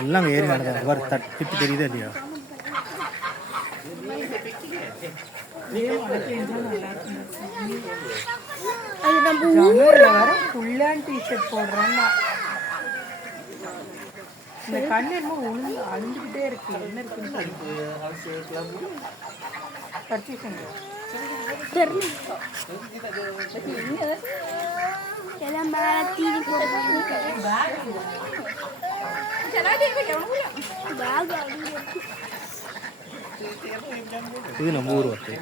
எல்லாம் ஏறி நடந்தாரு தட்டு தெரியுதா இல்லையா? அது நம்ம ஊர்ல வர ஃபுல்லான் டிஷர்ட் போடுறோம்னா இந்த கண்ணு என்னமோ ஒழுங்கு அழுந்துக்கிட்டே இருக்கு. என்ன இருக்குன்னு பர்ச்சேஸ் இது நம்ம ஊர் வார்த்தை.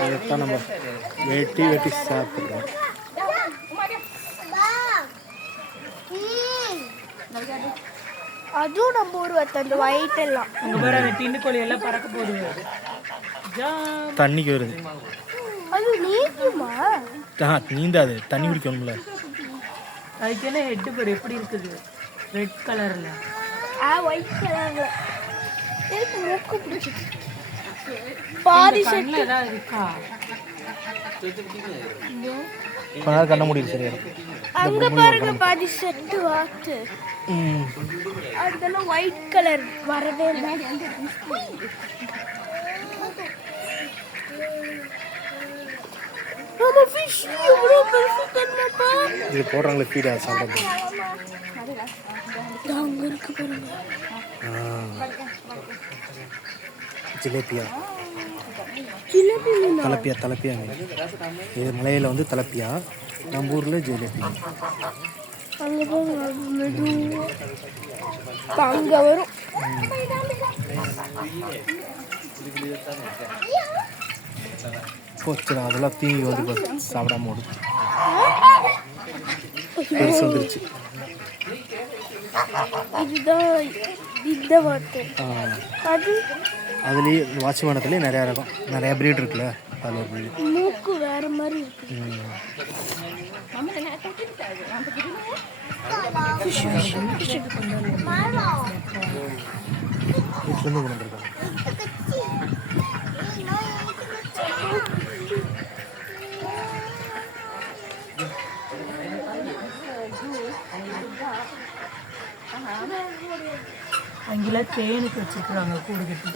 அதைத்தான் நம்ம வெட்டி வெட்டி சாப்பிட்றோம். அதுவும் நம்ம ஊர் வார்த்தை. அந்த ஒயிட் எல்லாம் அங்க பாரு, அந்த டின்னுக்கோழி எல்லாம் பறக்க போகுது. தண்ணிக்கு வருது. அது நீந்துமா? நீந்தாது, தண்ணி குடிக்கணும்ல. அதுக்கு என்ன ஹெட் பாரு எப்படி இருக்குது, ரெட் கலர்ல. ஒயிட் கலர்ல இருக்கு. மூக்கு பிடிச்சி பாதி செட்ல ஏதாவது இருக்கா? கண்ண முடியுது சரியா? அங்க பாருங்க, பாதி செட்டு வாத்து. அதெல்லாம் ஒயிட் கலர் வரவே இல்லை. இது போடுறாங்களே ஃபீடா சாப்பிடுறது. அங்க இருக்கு பாருங்க, ஜிலேபியா. ஜிலேபி தலப்பியா. தலப்பியா இது மலையில வந்து தலப்பியா, நம்ம ஊர்ல ஜிலேபி. அங்க போங்க, அங்க வரும். போச்சுடா, அதெல்லாம் தீங்கி வந்து சாப்பிடாம ஓடுது. பெருசு வந்துருச்சு. இதுதான் இந்த வாத்து. அது அதுலேயே வாட்ச்மேனத்துலேயே நிறையா இருக்கும், நிறையா ப்ரீட் இருக்குல்ல. அதில் ஒரு ப்ரீட். மூக்கு வேற மாதிரி இருக்கு. வீட்டிலேருந்து கொண்டு வந்திருக்காங்க. அங்கெல்லாம் தேனுக்கு வச்சிருக்காங்க கூடு கட்டி.